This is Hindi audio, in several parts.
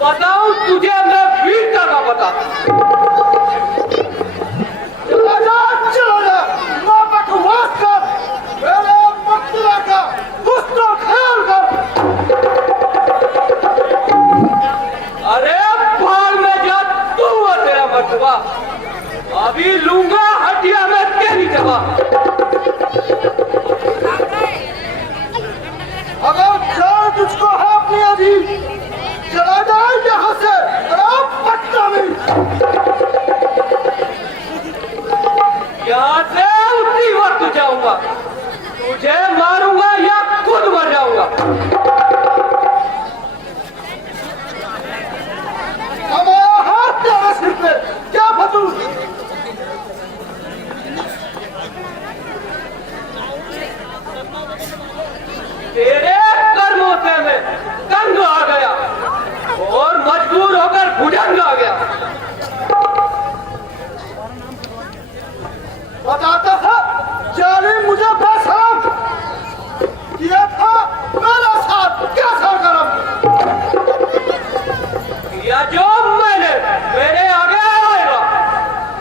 बताऊं तुझे मैं वीरता का बता। चला जा, ना बकवास कर, मेरे मकतला का उसका ख्याल कर। अरे भाल में जा तू और तेरा मर्तबा, अभी लूंगा हटिया में तेरी जवा। अगर जान तुझको है अपनी अजीब, चला जाए यहाँ से, पटना में। यहाँ से उसी वक्त जाऊंगा, तुझे मारूंगा या खुद मर जाऊंगा। हमारा हाथ तेरे सिर पे, क्या फतूल। तेरे कर्मों से मैं तंग आ गया और मजबूर होकर भुजंग आ गया। बताता था जालिम मुझे बेशरम किया था, मेरा साथ कैसा करम। या जो मैंने मेरे आगे आएगा,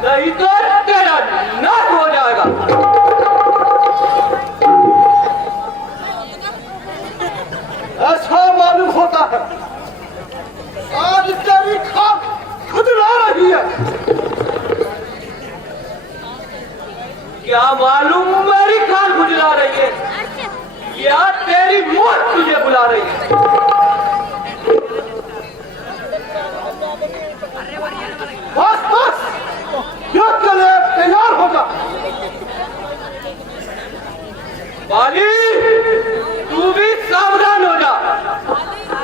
नहीं तो तेरा नाश हो जाएगा। ऐसा मालूम होता है आज तेरी खाक खुदला रही है। क्या मालूम मेरी खाल खुजला रही है या तेरी मौत तुझे बुला रही है। बस बस, युद्ध के लिए तैयार हो जा। बाली तू भी सावधान हो जा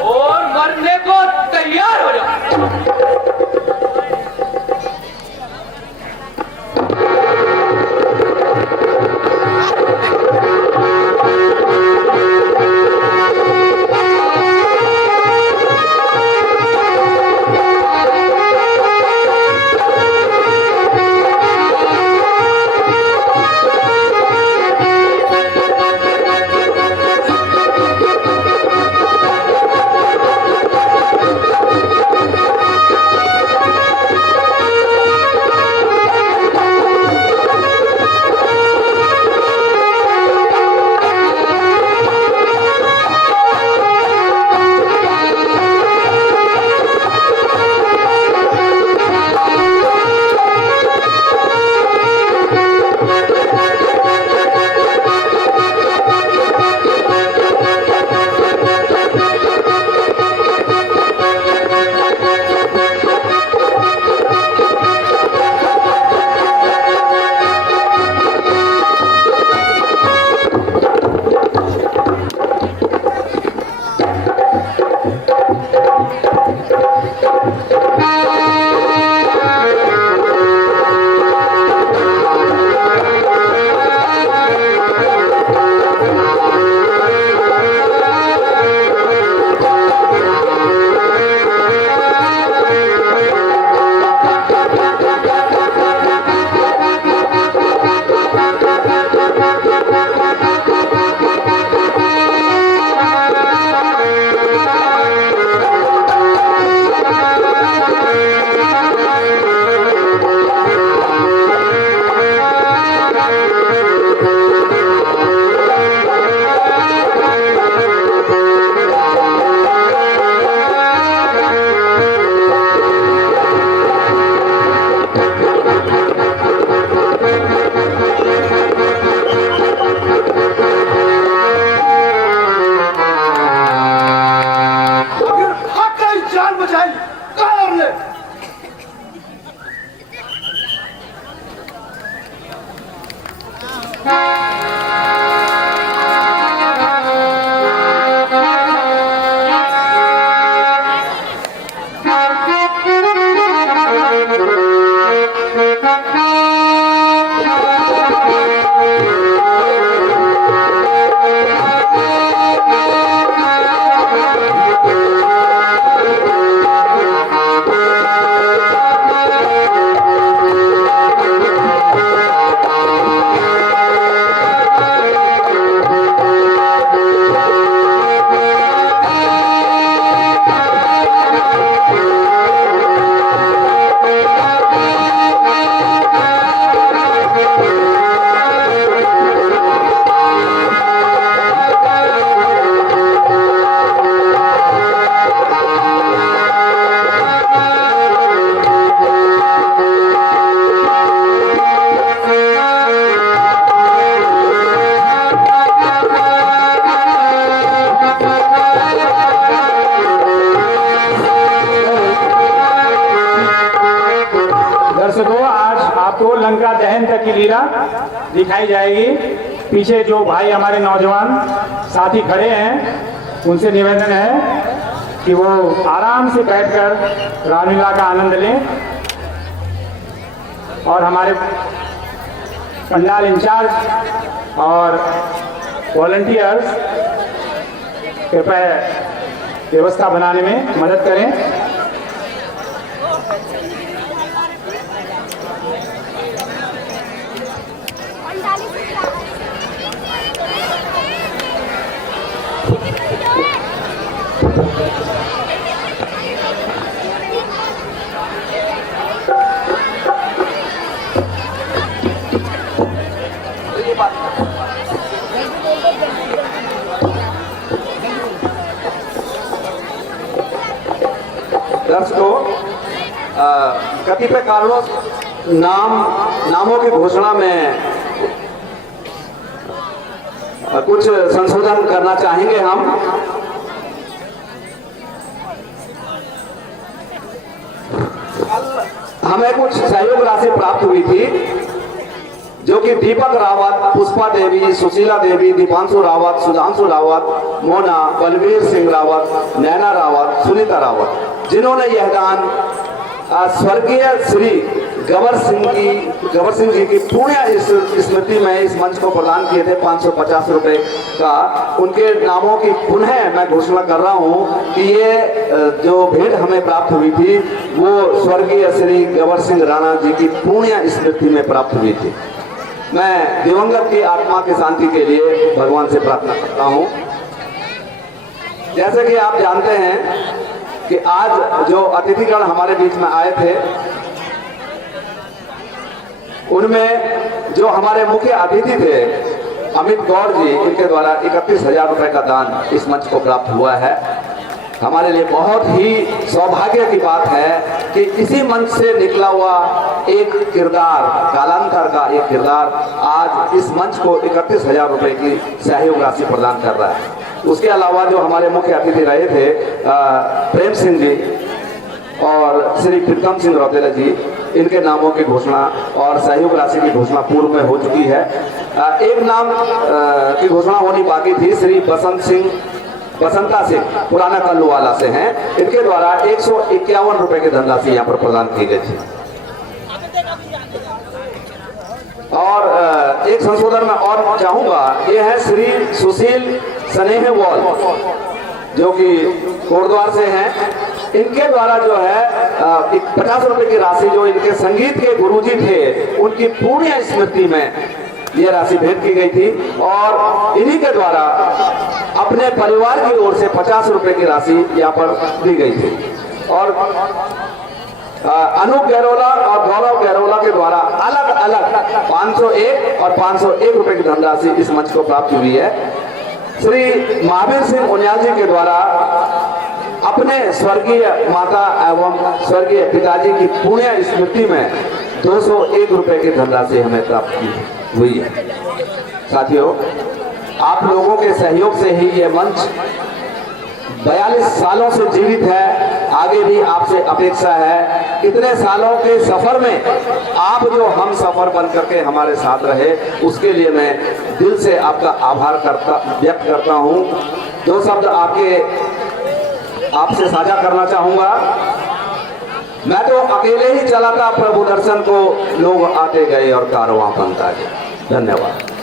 और मरने को तैयार हो जा। आपको लंका दहन तक की लीला दिखाई जाएगी। पीछे जो भाई हमारे नौजवान साथी खड़े हैं, उनसे निवेदन है कि वो आराम से बैठकर रामलीला का आनंद लें और हमारे पंडाल इंचार्ज और वॉलंटियर्स कृपया व्यवस्था बनाने में मदद करें। दर्शकों, कतिपय कारणों नामों की घोषणा में कुछ संशोधन करना चाहेंगे हम। हमें कुछ सहयोग राशि प्राप्त हुई थी, जो कि दीपक रावत, पुष्पा देवी, सुशीला देवी, दीपांशु रावत, सुधांशु रावत, मोना, बलवीर सिंह रावत, नैना रावत, सुनीता रावत, जिन्होंने यह दान स्वर्गीय श्री गबर सिंह जी की पुण्य स्मृति में इस मंच को प्रदान किए थे 550 रुपए का। उनके नामों की पुनः मैं घोषणा कर रहा हूं कि ये जो भेंट हमें प्राप्त हुई थी वो स्वर्गीय श्री गबर सिंह राणा जी की पुण्य स्मृति में प्राप्त हुई थी। मैं दिवंगत की आत्मा की शांति के लिए भगवान से प्रार्थना करता हूं। जैसे कि आप जानते हैं कि आज जो अतिथिगण हमारे बीच में आए थे, उनमें जो हमारे मुख्य अतिथि थे अमित गौड़ जी, इनके द्वारा 31,000 रुपए का दान इस मंच को प्राप्त हुआ है। हमारे लिए बहुत ही सौभाग्य की बात है कि इसी मंच से निकला हुआ एक किरदार, कालांतर का एक किरदार आज इस मंच को 31,000 रुपए की सहयोग राशि प्रदान कर रहा है। उसके अलावा जो हमारे मुख्य अतिथि रहे थे प्रेम सिंह जी और श्री प्रीतम सिंह रौतेला जी, इनके नामों की घोषणा और सहयोग राशि की घोषणा पूर्व में हो चुकी है। एक नाम की घोषणा होनी बाकी थी, श्री बसंता सिंह पुराना कल्लूवाला से हैं। इनके द्वारा 151 रुपए की धनराशि यहाँ पर प्रदान की गई थी। और एक संशोधन में और चाहूंगा, ये है श्री सुशील स्नेहवाल, जो कि कोटद्वार से हैं। इनके द्वारा जो है 50 रुपए की राशि जो इनके संगीत के गुरुजी थे उनकी पुण्य स्मृति में यह राशि भेंट की गई थी और इन्हीं के द्वारा अपने परिवार की ओर से 50 रुपए की राशि यहाँ पर दी गई थी। और अनूप गहरोला और गौरव गहरोला के द्वारा अलग अलग 501 और 501 रुपए की धनराशि इस मंच को प्राप्त हुई है। श्री महावीर सिंह उनियाल जी के द्वारा अपने स्वर्गीय माता एवं स्वर्गीय पिताजी की पुण्य स्मृति में 201 रुपए की धनराशि हमें प्राप्त हुई है। साथियों, आप लोगों के सहयोग से ही ये मंच 42 सालों से जीवित है। आगे भी आपसे अपेक्षा है, इतने सालों के सफर में आप जो हम सफर बन करके हमारे साथ रहे, उसके लिए मैं दिल से आपका आभार व्यक्त करता हूं। दो शब्द आपसे साझा करना चाहूंगा। मैं तो अकेले ही चला था प्रभु दर्शन को, लोग आते गए और कारवां बनता गया। धन्यवाद।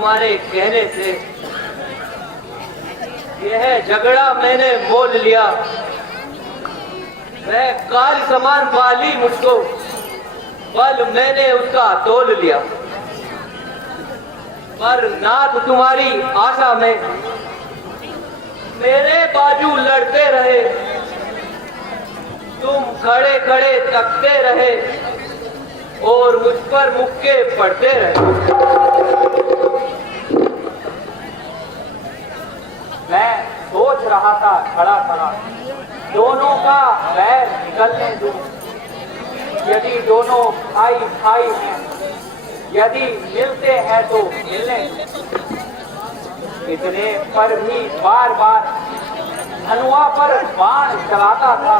तुम्हारे कहने से यह झगड़ा मैंने मोल लिया। वह काल समान बाली मुझको, बल मैंने उसका तोल लिया। पर नाथ तुम्हारी आशा में मेरे बाजू लड़ते रहे, तुम खड़े खड़े तकते रहे और मुझ पर मुक्के पड़ते रहे। मैं सोच रहा था खड़ा खड़ा, दोनों का वैर निकलने दूं। यदि दोनों भाई भाई हैं, यदि मिलते हैं तो मिलने दूं। इतने पर भी बार बार धनुआ पर बाण चलाता था।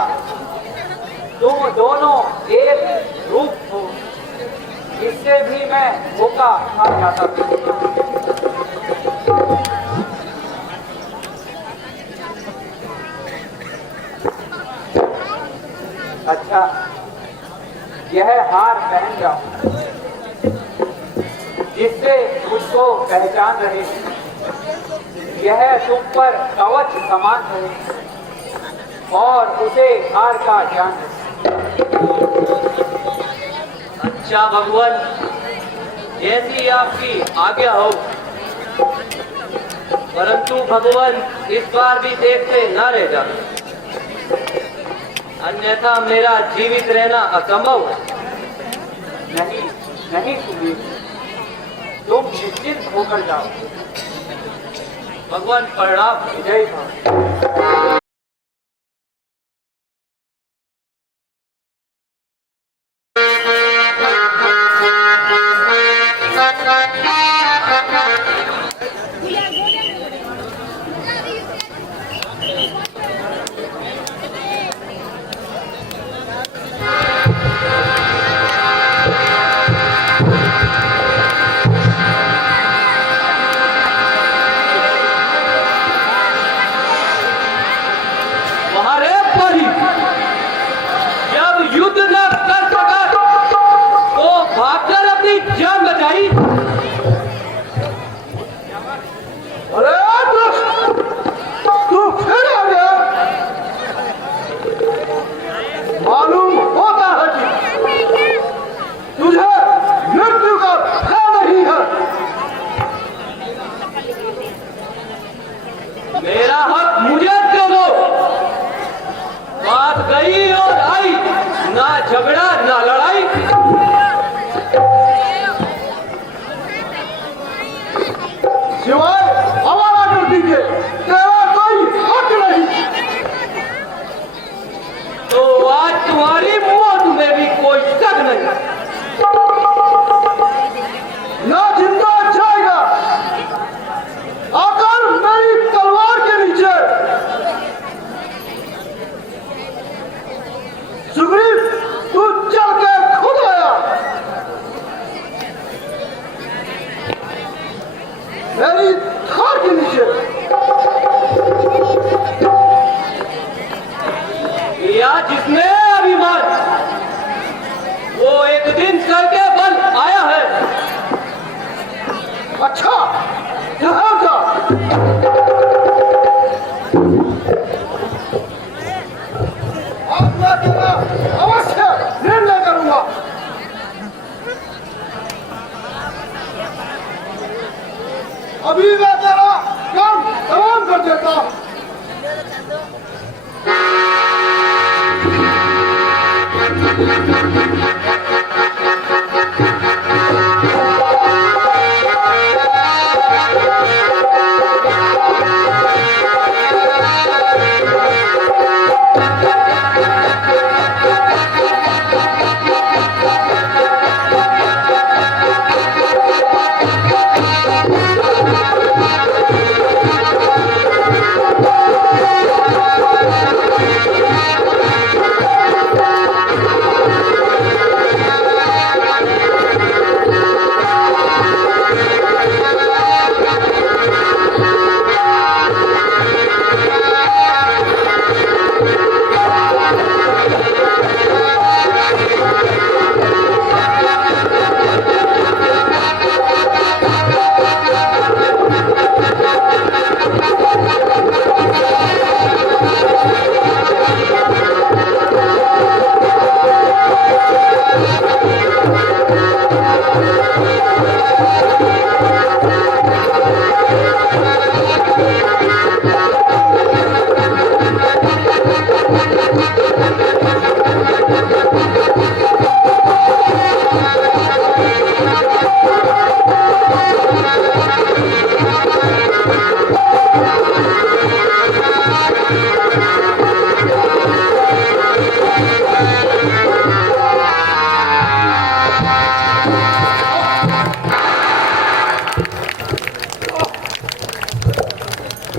तुम दोनों एक रूप हो, इससे भी मैं धोखा खा जाता था। अच्छा, यह हार पहन जाऊं जिससे मुझको पहचान रहे, यह तुम पर कवच समान रहे और उसे हार का ज्ञान रहे। अच्छा भगवान, जैसी आपकी आज्ञा हो। परंतु भगवान इस बार भी देखते न रह जाना, अन्यथा मेरा जीवित रहना असंभव है। नहीं नहीं सुनील, तुम निश्चित होकर जाओ। भगवान प्रणाम। जय भगवान। जान बचाई। अरे तू फिर आ गया। मालूम होता है कि तुझे मृत्यु का भय नहीं है। मेरा हक मुझे दे दो। बात गई और आई, ना झगड़ा ना लड़ाई। सिवाय हवाला कर दीजिए, तेरा कोई हक नहीं। तो आज तुम्हारी मौत में भी कोई शक नहीं। ना जिंदा जाएगा आकर मेरी तलवार के नीचे। सुग्रीव, तू चल के खुद आया।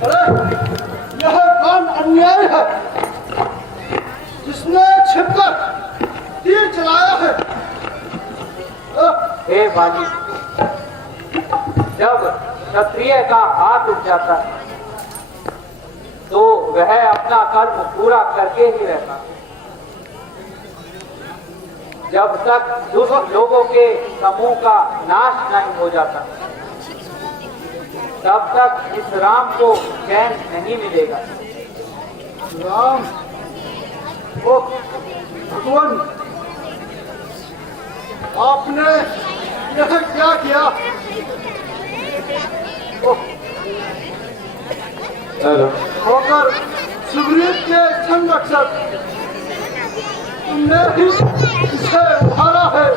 अरे यह कौन अन्याय है जिसने छिपकर तीर चलाया है? हे बाली, जब क्षत्रिय का हाथ उठ जाता है तो वह अपना कर्म पूरा करके ही रहता है। जब तक दुष्ट लोगों के समूह का नाश नहीं हो जाता तब तक इस राम को चैन नहीं मिलेगा। राम, ओ भगवान, आपने यह क्या किया? होकर सुग्रीव के संरक्षक तुमने ही इसे उभारा है।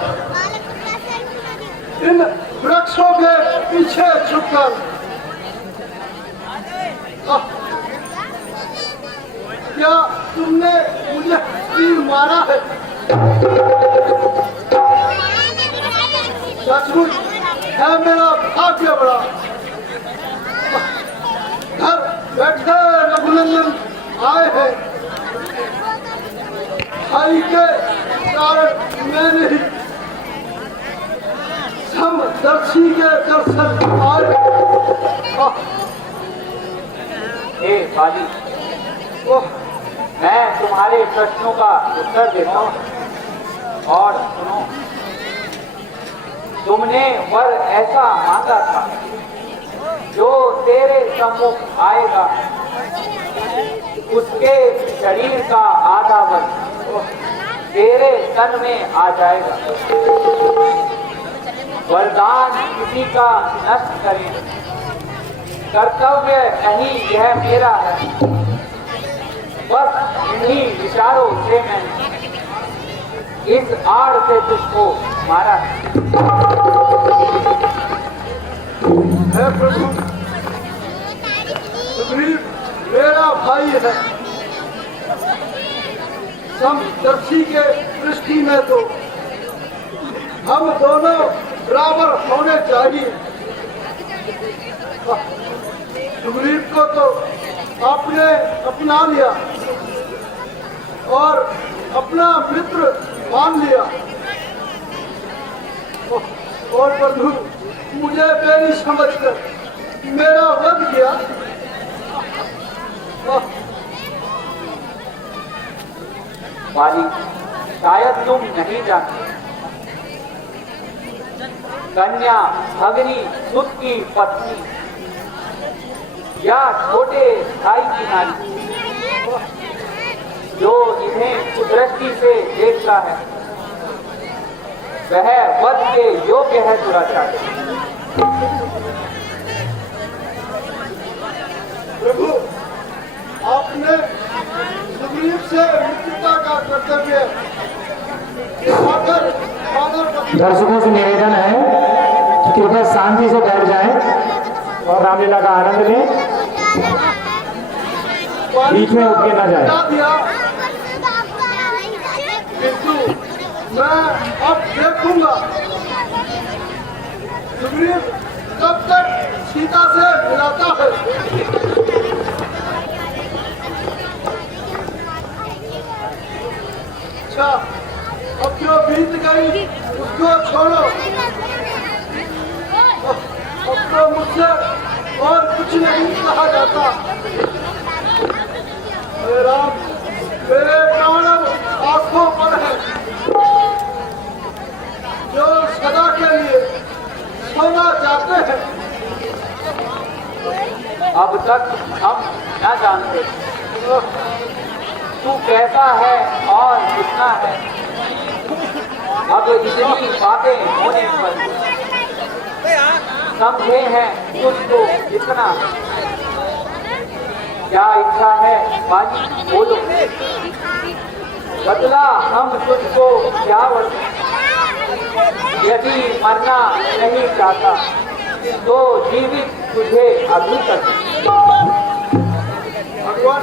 इन वृक्षों के पीछे छुपकर क्या तुमने मुझे तीर मारा है? सचमुच है मेरा भाग्य बड़ा। घर बैठे रघुनंदन आए हैं। भाई के कारण मैंने ही समदर्शी के दर्शन आए। हे बाली, मैं तुम्हारे प्रश्नों का उत्तर देता हूँ और सुनो। तुमने वर ऐसा मांगा था जो तेरे सम्मुख आएगा, उसके शरीर का आधा वर्ग तेरे तन में आ जाएगा। वरदान किसी का नष्ट करे, कर्तव्य नहीं यह मेरा है। बस इन्हीं विचारों से मैंने इस आड़ से तुझको मारा है। हे प्रभु, सुग्रीव मेरा भाई है। समदर्शी के दृष्टि में तो हम दोनों बराबर होने चाहिए। सुग्रीव को तो आपने अपना लिया और अपना मित्र मान लिया। और बंधु मुझे बेरी समझकर मेरा वध किया। बाली, शायद तुम नहीं जानते, कन्या भगनी सुत की पत्नी या छोटे भाई की नारी जो इन्हें कुदरती से देखता है वह वध के योग्य है दुराचार। प्रभु, आपने सुग्रीव से मित्रता का कर्तव्य दर्शकों से निवेदन है कि कृपया शांति से बैठ जाएं और रामलीला का आनंद लें, बीच में उठ के न जाए। किंतु मैं अब देखूंगा सुग्रीव कब तक सीता से मिलाता है। अच्छा, अब जो बीत गई उसको छोड़ो। अब तो मुझसे और कुछ नहीं कहा जाता। हे राम, मेरे प्राण आंखों पर है जो सदा के लिए सोना चाहते हैं। अब तक हम न जानते तू कैसा है और कितना है। अब इतनी बातें होने पर समझे हैं तुझको इतना। क्या इच्छा है बाजी, बोलो। बदला हम तुझको क्या वरदान। यदि मरना नहीं चाहता तो जीवित तुझे अभी तक। भगवान,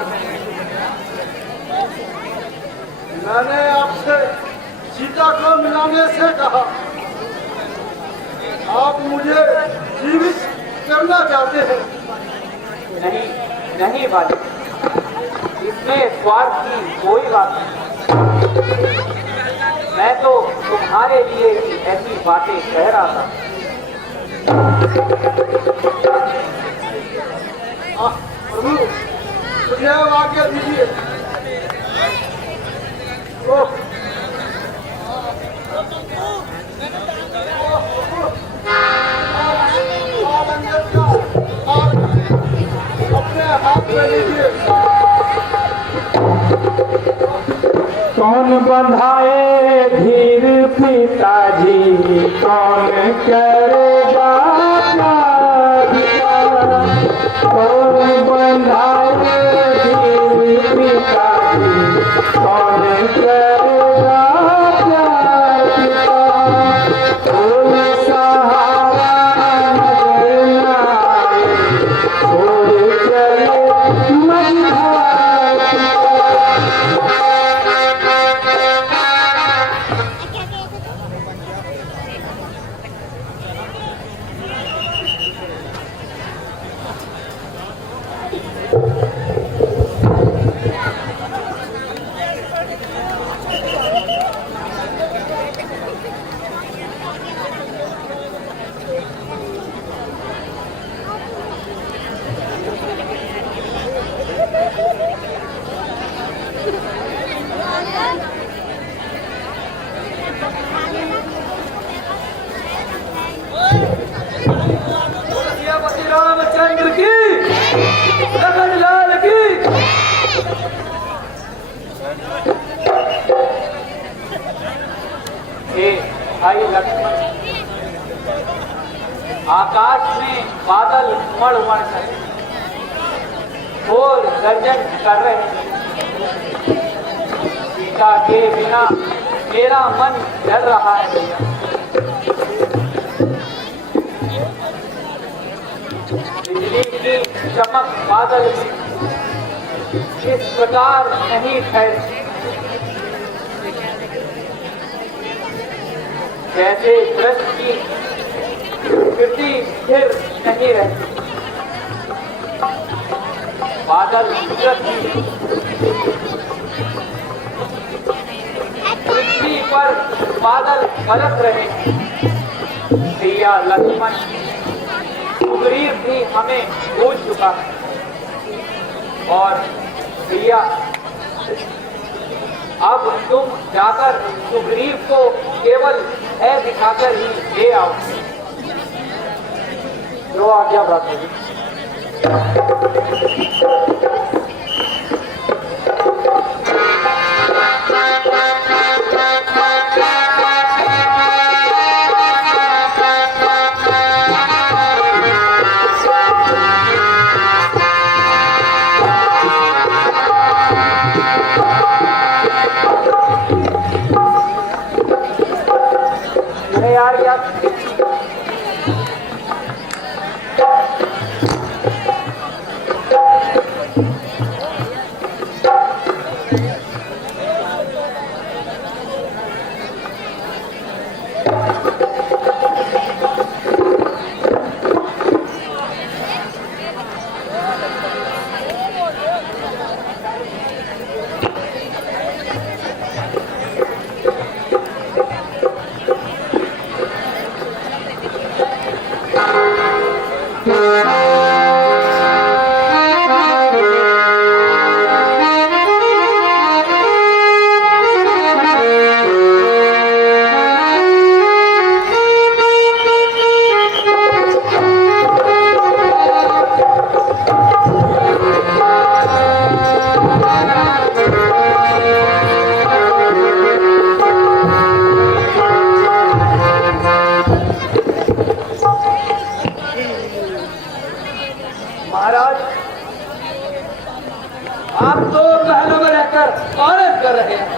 मैंने आपसे सीता को मिलाने से कहा, आप मुझे जीवित करना चाहते हैं। नहीं, नहीं भाई, इसमें स्वार्थ की कोई बात नहीं। मैं तो तुम्हारे लिए ही ऐसी बातें कह रहा था। प्रभु मुझे आज्ञा दीजिए। अपने हाथ में लीजिए। कौन बंधाए धीर पिताजी, कौन करेगा प्यार? कौन बंधाए धीर पिताजी, कौन करेगा प्यार? कोई सहारा नजर न आए, छोड़ चले मझधार पिता। सियापति रामचंद्र की, लखन लाल की। हे भाई लक्ष्मण, आकाश में बादल उमड़ उमड़ कर और गर्जन कर रहे हैं। सीता के बिना मेरा मन डर रहा है भैया। बिजली की चमक बादल में इस प्रकार नहीं ठहरती जैसे वृक्ष की कृति स्थिर नहीं रहती। बादल कुदरत की पृथ्वी पर बादल बरस रहे हैं। भैया लक्ष्मण, सुग्रीव भी हमें भूल चुका है और भैया अब तुम जाकर सुग्रीव को केवल है दिखाकर ही ले आओ। जो आज्ञा प्राप्त होगी। नहीं यार यार महाराज, आप तो महलों में रहकर औरत कर रहे हैं।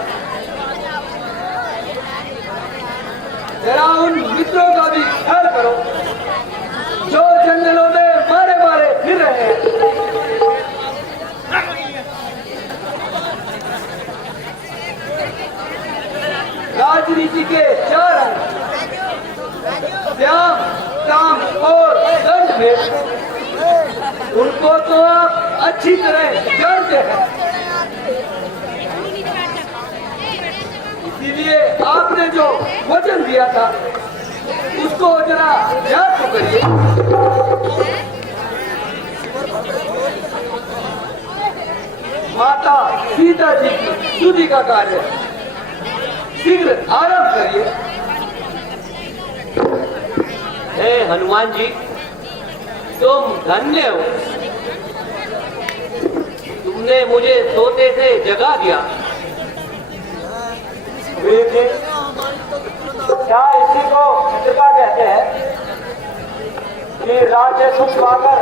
जरा उन मित्रों का भी ख्याल करो जो जंगलों में मारे मारे फिर रहे हैं। राजनीति के चार अंग, व्याम, काम और दंड में उनको तो आप अच्छी तरह जानते हैं। इसीलिए आपने जो वचन दिया था उसको जरा याद तो करिए। माता सीता जी की स्तुति का कार्य शीघ्र आरंभ करिए। हे हनुमान जी, तुम धन्य हो। तुमने मुझे सोते से जगा दिया। वीर जी, क्या इसी को मित्रता कहते हैं कि राज्य सुख पाकर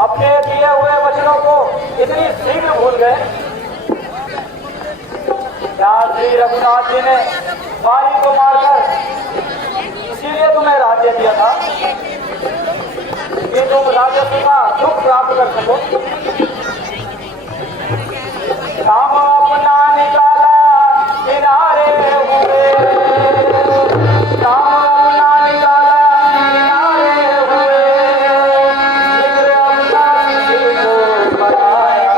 अपने दिए हुए वचनों को इतनी शीघ्र भूल गए? क्या श्री रघुनाथ जी ने बाली को मारकर इसीलिए तुम्हें राज्य दिया था कि तुम राजस्व का सुख प्राप्त कर सको? राम अपना निकाला किनारे हुए, राम अपना निकाला किनारे हुए, जिक्र अपना किसी को बताया।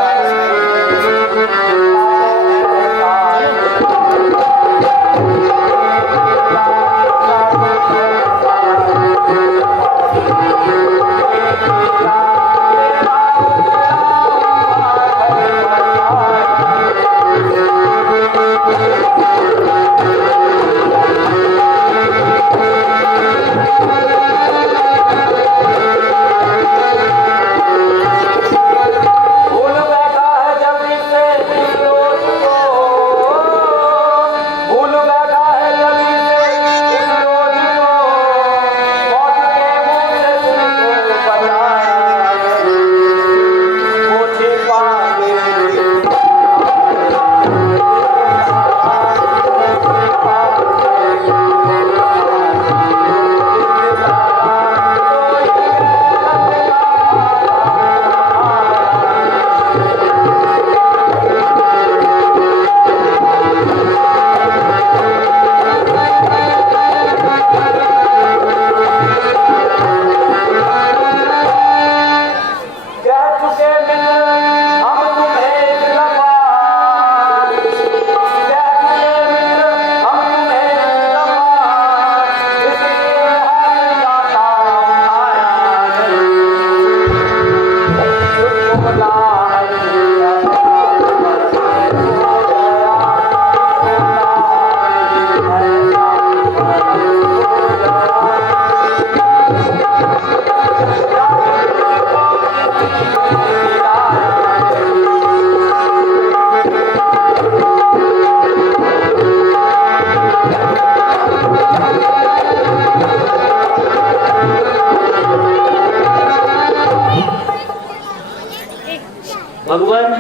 भगवान,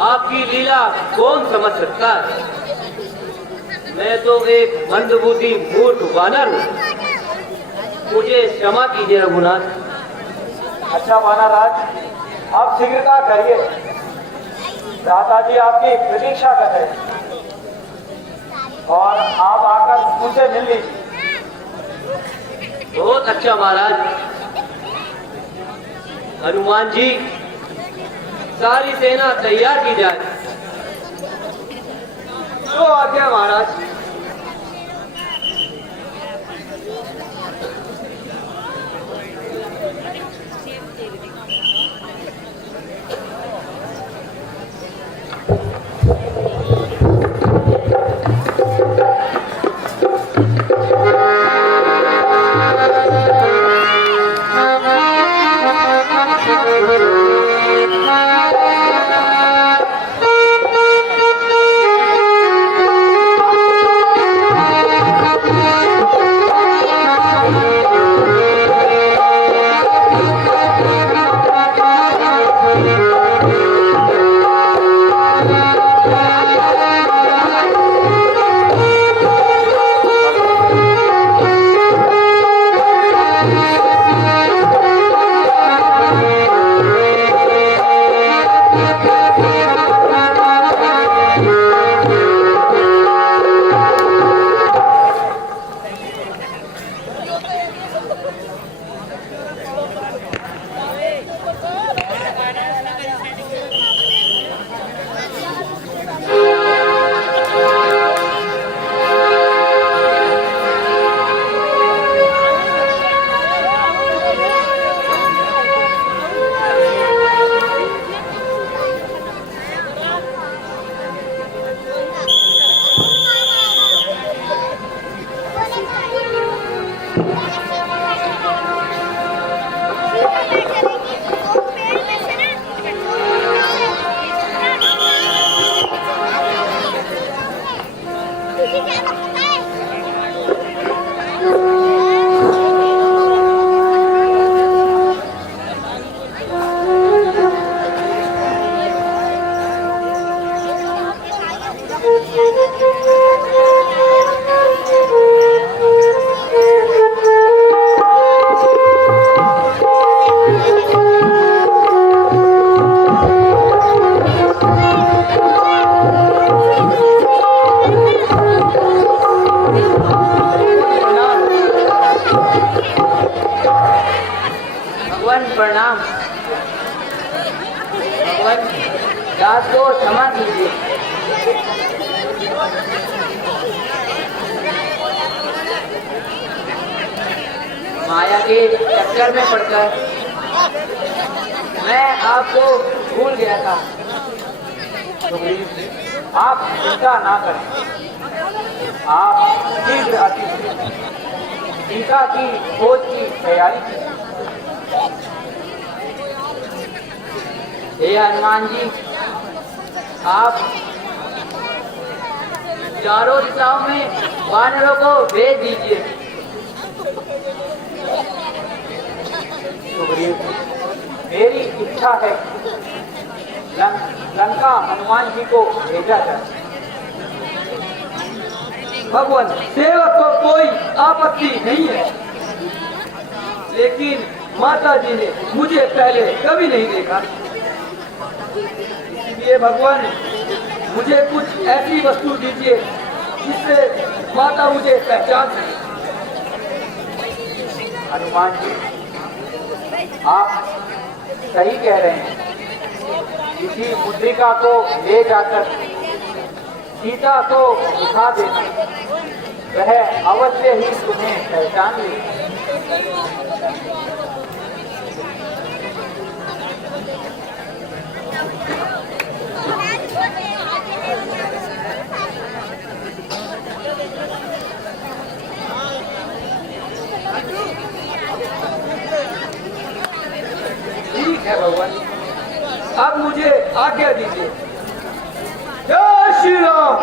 आपकी लीला कौन समझ सकता है? मैं तो एक मंदबुद्धि मूर्ख वानर हूँ। मुझे क्षमा कीजिए रघुनाथ। अच्छा वानराज, आप शीघ्रता करिए, दादा जी आपकी प्रतीक्षा कर रहे हैं और आप आकर उनसे मिल लीजिए। बहुत अच्छा महाराज। हनुमान जी, सारी सेना तैयार की जाए। जो आज्ञा महाराज। भगवान प्रणाम। भगवान दास को क्षमा कीजिए। माया के चक्कर में पड़कर मैं आपको भूल गया था। सुग्रीव, आप चिंता ना करें। आप शीघ्र अति सीता की खोज की तैयारी कीजिए। हे हनुमान जी, आप चारों दिशाओं में वानरों को भेज दीजिए। सुग्रीव, मेरी इच्छा है लंका हनुमान जी को भेजा जाए। भगवान, सेवक को कोई आपत्ति नहीं है, लेकिन माता जी ने मुझे पहले कभी नहीं देखा, इसलिए भगवान मुझे कुछ ऐसी वस्तु दीजिए जिससे माता मुझे पहचान सके। हनुमान जी, आप सही कह रहे हैं। इसी मुद्रिका को ले जाकर सीता को दिखा देना, वह अवश्य ही तुम्हें पहचान लेगी। ठीक है भगवान, अब मुझे आज्ञा दीजिए। जय श्री राम।